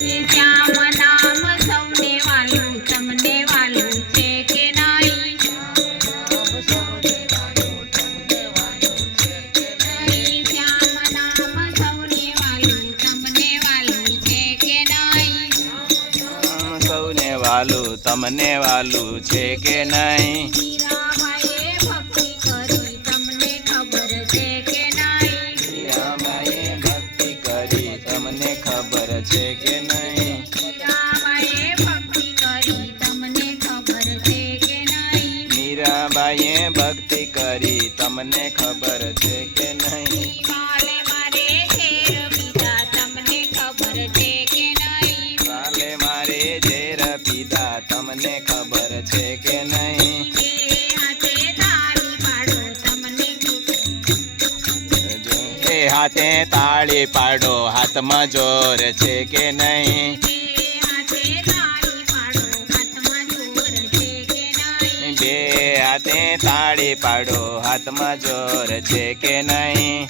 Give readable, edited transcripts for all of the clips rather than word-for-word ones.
શ્યામ નામ સૌને વાલું તમને વાલું છે કે નહીં? શ્યામ નામ સૌને વાલું તમને વાલું છે કે નહીં? સૌને વાલું તમને વાલું છે કે નહીં? મીરાબાઈએ ભક્તિ કરી તમને ખબર છે કે નહીં? મીરાબાઈએ ભક્તિ કરી તમને ખબર છે કે નહીં? મીરાબાઈએ ભક્તિ કરી તમને ખબર છે કે નહીં? મીરાબાઈએ ભક્તિ કરી તમને ખબર છે કે નહીં? વાલે મારે ઝેર પીધા તમને ખબર છે કે નહીં? વાલે મારે ઝેર પીધા તમને ખબર છે કે નહીં? બે હાથે તાળી પાડો તમને એ હાથે તાળી પાડો હાથમાં જોર છે કે નહીં? બે હાથે તાળી પાડો હાથમાં જોર છે કે નહીં? બે હાથે તાળી પાડો હાથમાં જોર છે કે નહીં?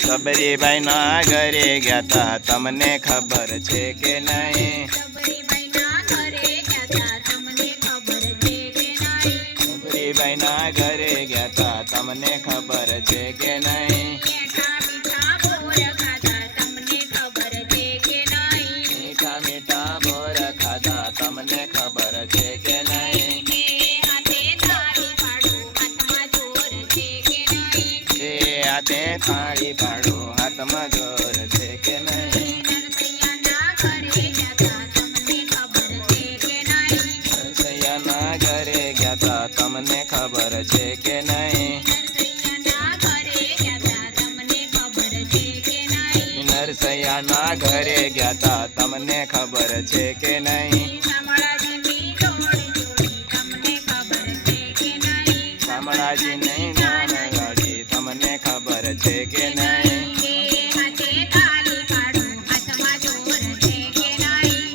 સબરીબાઈના ઘરે ગયા તા તમને ખબર છે કે નહીં? સબરીબાઈના ઘરે ગયા તા તમને ખબર છે કે નહીં? મીઠા મીઠા બોર ખાધા તમને ખબર છે કે મીઠા મીઠા બોર ખાધા તમને ખબર છે કે નહીં? નહીં? બે હાથે તાળી પાડો હાથમાં જોર છે કે નહીં? બે હાથે તાળી પાડો હાથમાં જોર છે કે નહીં? નરસૈયાના ઘરે ગયા તા તમને ખબર છે કે નહીં? નરસૈયાના ઘરે ગયા તા તમને ખબર છે કે નહીં? શામળાજી નહીં નાનગાડી તમને ખબર છે કે નહીં?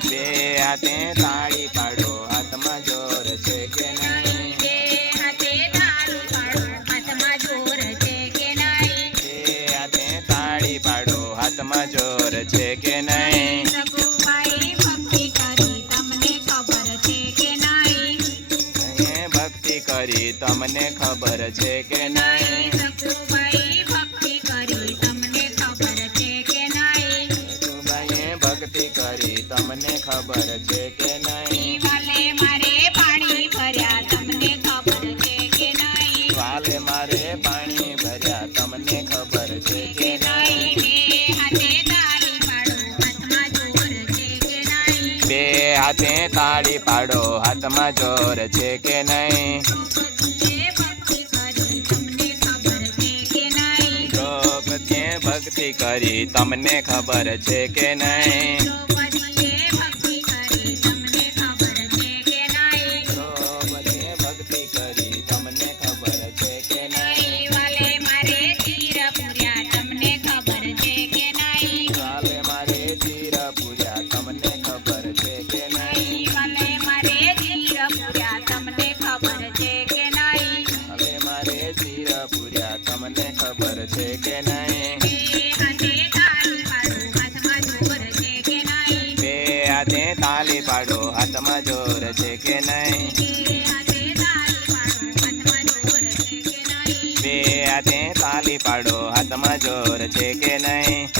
બે હાથે તાળી પાડો હાથમાં જોર છે કે નહીં? બે હાથે તાળી પાડો હાથમાં જોર છે કે નહીં? બે હાથે તાળી પાડો હાથમાં જોર છે કે નહીં? સકુબાઈ ભક્તિ કરી તમને ખબર છે કે નહીં? ભક્તિ કરી તમને ખબર છે કે નહીં? સકુબાઈ ભક્તિ કરી તમને ખબર છે કે નહીં? સકુબાઈએ ભક્તિ કરી તમને ખબર છે કે નહીં? વાલે મારે પાણી ભર્યા તમને ખબર છે કે નહીં? વાલે મારે પાણી ભર્યા તમને ખબર છે કે નહીં? બે હાથે તાળી પાડો હાથમાં જોર છે કે નહીં? બે હાથે તાળી પાડો હાથમાં જોર છે કે નહીં? દ્રૌપદીએ ભક્તિ કરી તમને ખબર છે કે નહીં? દ્રૌપદીએ ભક્તિ કરી તમને ખબર છે કે નહીં? દ્રૌપદીએ ભક્તિ કરી તમને ખબર છે કે નહીં? વાલે મારે ચીર પૂર્યા તમને ખબર છે કે નહીં? વાલે મારે ચીર પૂર્યા તમને ખબર છે કે નહીં? વાલે મારે ચીર પૂર્યા તમને ખબર છે કે નહીં? હવે મારે ચીર પૂર્યા તમને ખબર છે કે નહીં? બે હાથે તાળી પાડો હાથમાં જોર છે કે નહીં? બે હાથે તાળી પાડો હાથમાં જોર છે કે નહીં?